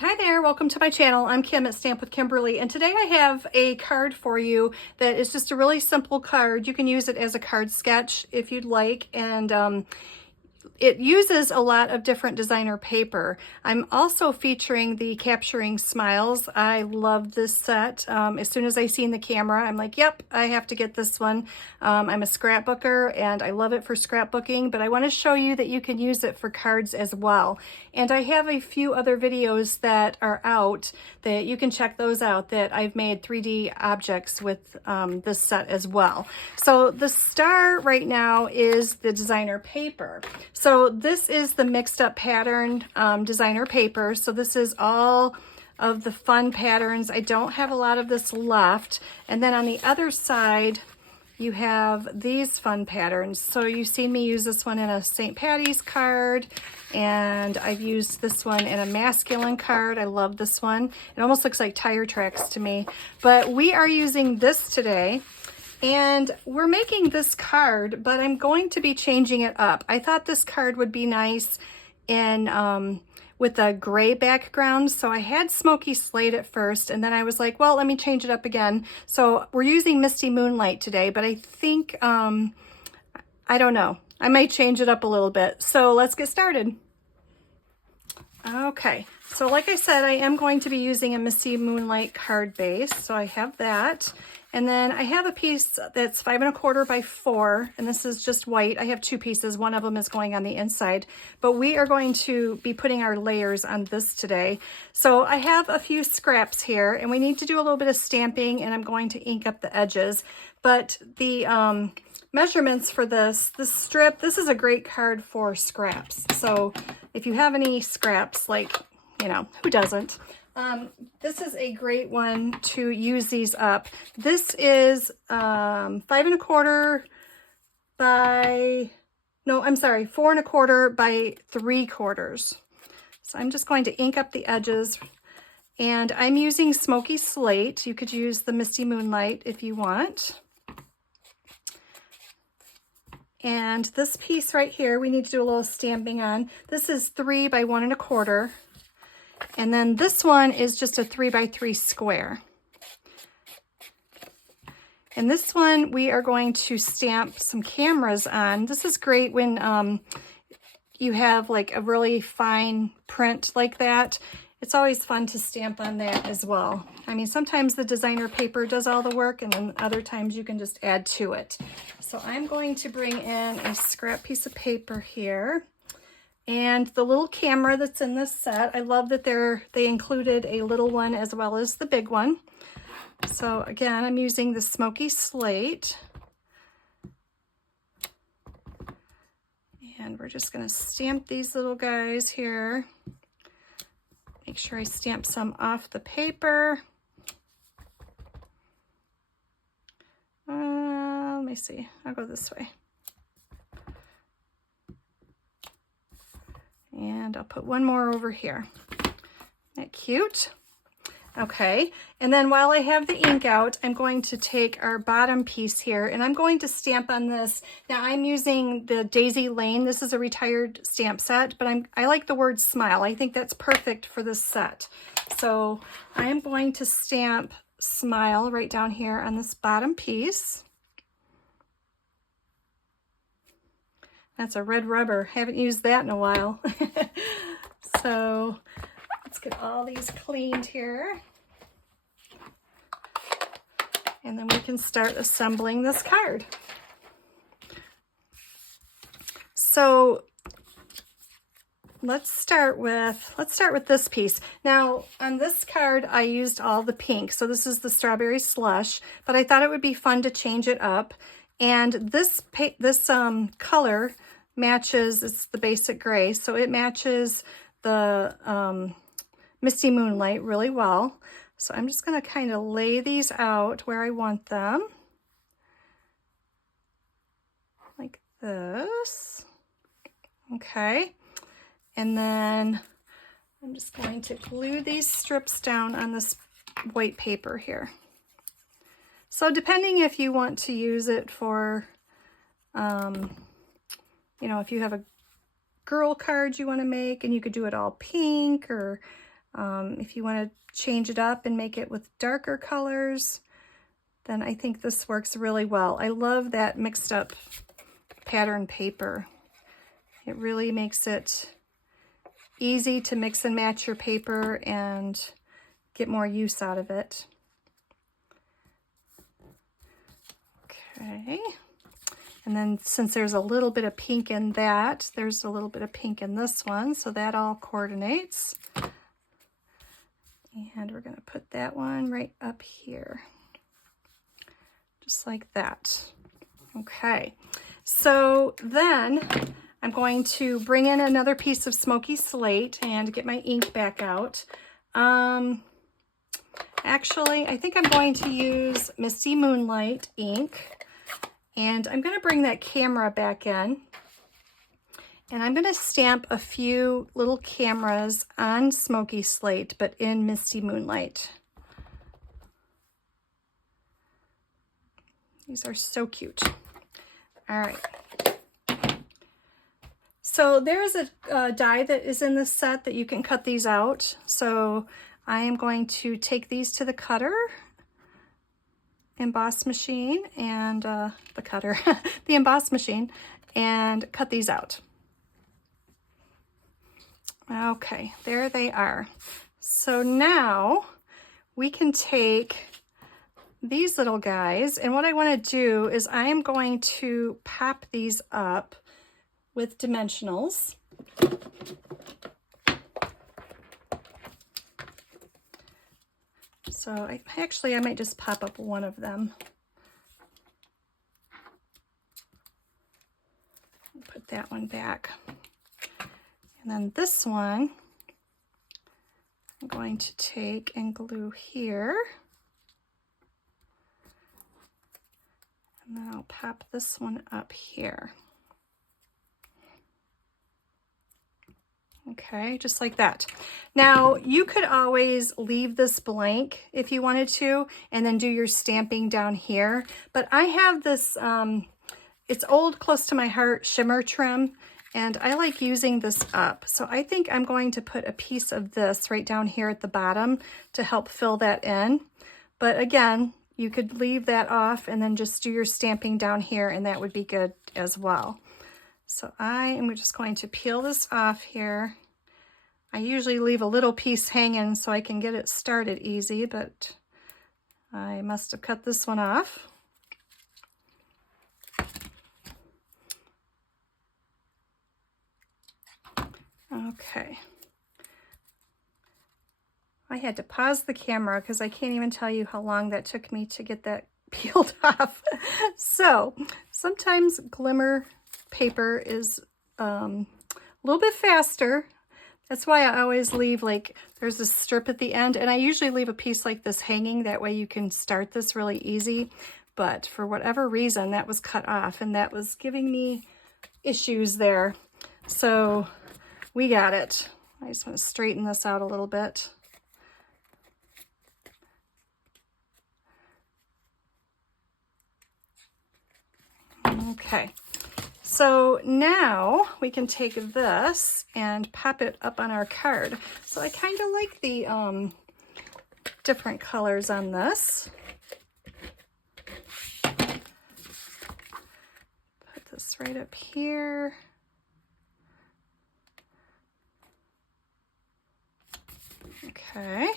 Hi there, welcome to my channel. I'm Kim at Stamp with Kimberly, and today I have a card for you that is just a really simple card. You can use it as a card sketch if you'd like, and it uses a lot of different designer paper. I'm also featuring the Capturing Smiles. I love this set. As soon as I seen the camera, I'm like, yep, I have to get this one. I'm a scrapbooker and I love it for scrapbooking, but I want to show you that you can use it for cards as well. And I have a few other videos that are out that you can check those out, that I've made 3D objects with this set as well. So the star right now is the designer paper. So this is the mixed up pattern designer paper. So this is all of the fun patterns. I don't have a lot of this left. And then on the other side, you have these fun patterns. So you've seen me use this one in a St. Patty's card, and I've used this one in a masculine card. I love this one. It almost looks like tire tracks to me. But we are using this today. And we're making this card, but I'm going to be changing it up. I thought this card would be nice in with a gray background. So I had Smoky Slate at first, and then I was like, well, let me change it up again. So we're using Misty Moonlight today, but I think, I don't know. I might change it up a little bit. So let's get started. Okay, so like I said, I am going to be using a Misty Moonlight card base. So I have that. And then I have a piece that's 5 1/4 by 4, and this is just white. I have two pieces. One of them is going on the inside, but we are going to be putting our layers on this today. So I have a few scraps here, and we need to do a little bit of stamping, and I'm going to ink up the edges. But the measurements for this strip, this is a great card for scraps. So if you have any scraps, like, you know, who doesn't? This is a great one to use these up. This is 5 1/4 by, no, I'm sorry, 4 1/4 by 3/4. So I'm just going to ink up the edges, and I'm using Smoky Slate. You could use the Misty Moonlight if you want. And this piece right here, we need to do a little stamping on. This is 3 by 1 1/4. And then this one is just a 3 by 3 square. And this one we are going to stamp some cameras on. This is great when you have like a really fine print like that. It's always fun to stamp on that as well. I mean, sometimes the designer paper does all the work, and then other times you can just add to it. So I'm going to bring in a scrap piece of paper here. And the little camera that's in this set, I love that they included a little one as well as the big one. So again, I'm using the Smoky Slate. And we're just gonna stamp these little guys here. Make sure I stamp some off the paper. Let me see, I'll go this way. And I'll put one more over here. Isn't that cute? Okay, and then while I have the ink out, I'm going to take our bottom piece here, and I'm going to stamp on this. Now I'm using the Daisy Lane. This is a retired stamp set, but I like the word smile. I think that's perfect for this set. So I am going to stamp Smile right down here on this bottom piece. That's a red rubber. Haven't used that in a while. So let's get all these cleaned here. And then we can start assembling this card. So let's start with this piece. Now on this card I used all the pink. So this is the Strawberry Slush, but I thought it would be fun to change it up. And this color matches, it's the basic gray, so it matches the Misty Moonlight really well. So I'm just going to kind of lay these out where I want them, like this. Okay, and then I'm just going to glue these strips down on this white paper here. So depending if you want to use it for, you know, if you have a girl card you want to make, and you could do it all pink, or If you want to change it up and make it with darker colors, then I think this works really well. I love that mixed up pattern paper. It really makes it easy to mix and match your paper and get more use out of it. Okay. And then since there's a little bit of pink in that, there's a little bit of pink in this one, so that all coordinates. And we're going to put that one right up here, just like that. Okay, so then I'm going to bring in another piece of smoky slate and get my ink back out. Actually, I think I'm going to use Misty Moonlight ink. And I'm going to bring that camera back in, and I'm going to stamp a few little cameras on smoky slate, but in Misty Moonlight. These are so cute. All right. So there's a die that is in this set that you can cut these out. So I am going to take these to the cutter, emboss machine, and the emboss machine, and cut these out. Okay, there they are. So now we can take these little guys, and what I want to do is I am going to pop these up with dimensionals. So I might just pop up one of them. Put that one back. And then this one, I'm going to take and glue here. And then I'll pop this one up here. Okay, just like that. Now, you could always leave this blank if you wanted to, and then do your stamping down here. But I have this, it's Old Close to My Heart shimmer trim, and I like using this up. So I think I'm going to put a piece of this right down here at the bottom to help fill that in. But again, you could leave that off and then just do your stamping down here, and that would be good as well. So I am just going to peel this off here. I usually leave a little piece hanging so I can get it started easy, but I must have cut this one off. Okay. I had to pause the camera because I can't even tell you how long that took me to get that peeled off. So sometimes glimmer paper is a little bit faster. That's why I always leave, like, there's a strip at the end, and I usually leave a piece like this hanging. That way you can start this really easy. But for whatever reason, that was cut off, and that was giving me issues there. So we got it. I just want to straighten this out a little bit. Okay. So now we can take this and pop it up on our card. So I kind of like the different colors on this. Put this right up here. Okay.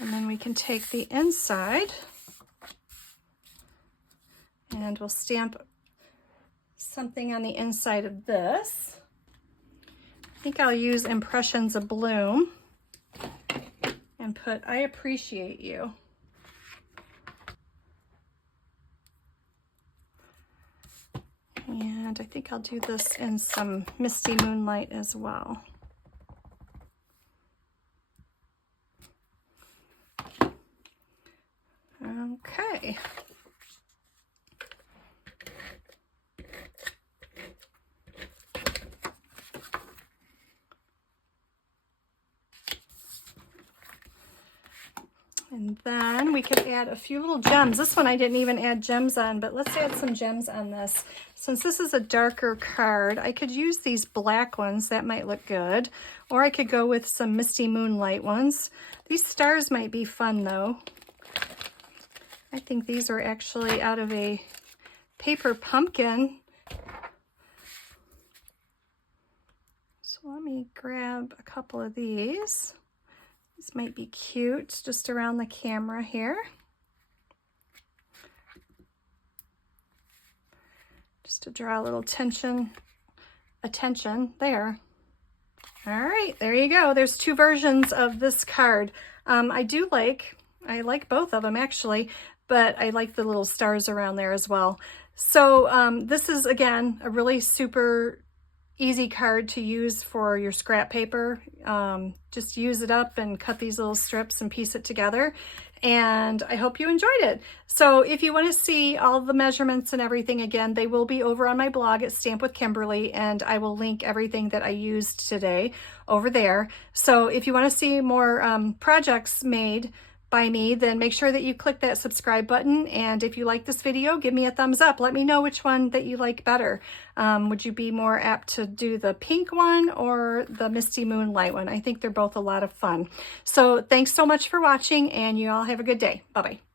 And then we can take the inside and we'll stamp something on the inside of this. I think I'll use Impressions of Bloom and put I Appreciate You. And I think I'll do this in some Misty Moonlight as well. Okay. And then we could add a few little gems. This one I didn't even add gems on, but let's add some gems on this. Since this is a darker card, I could use these black ones. That might look good. Or I could go with some Misty Moonlight ones. These stars might be fun though. I think these are actually out of a paper pumpkin. So let me grab a couple of these. These might be cute just around the camera here. Just to draw a little attention there. All right, there you go. There's two versions of this card. I like both of them actually, but I like the little stars around there as well. So this is, again, a really super easy card to use for your scrap paper. Just use it up and cut these little strips and piece it together. And I hope you enjoyed it. So if you want to see all the measurements and everything, again, they will be over on my blog at Stamp with Kimberly, and I will link everything that I used today over there. So if you want to see more projects made by me, then make sure that you click that subscribe button. And if you like this video, give me a thumbs up. Let me know which one that you like better. Would you be more apt to do the pink one or the Misty Moonlight one? I think they're both a lot of fun. So thanks so much for watching, and you all have a good day. Bye-bye.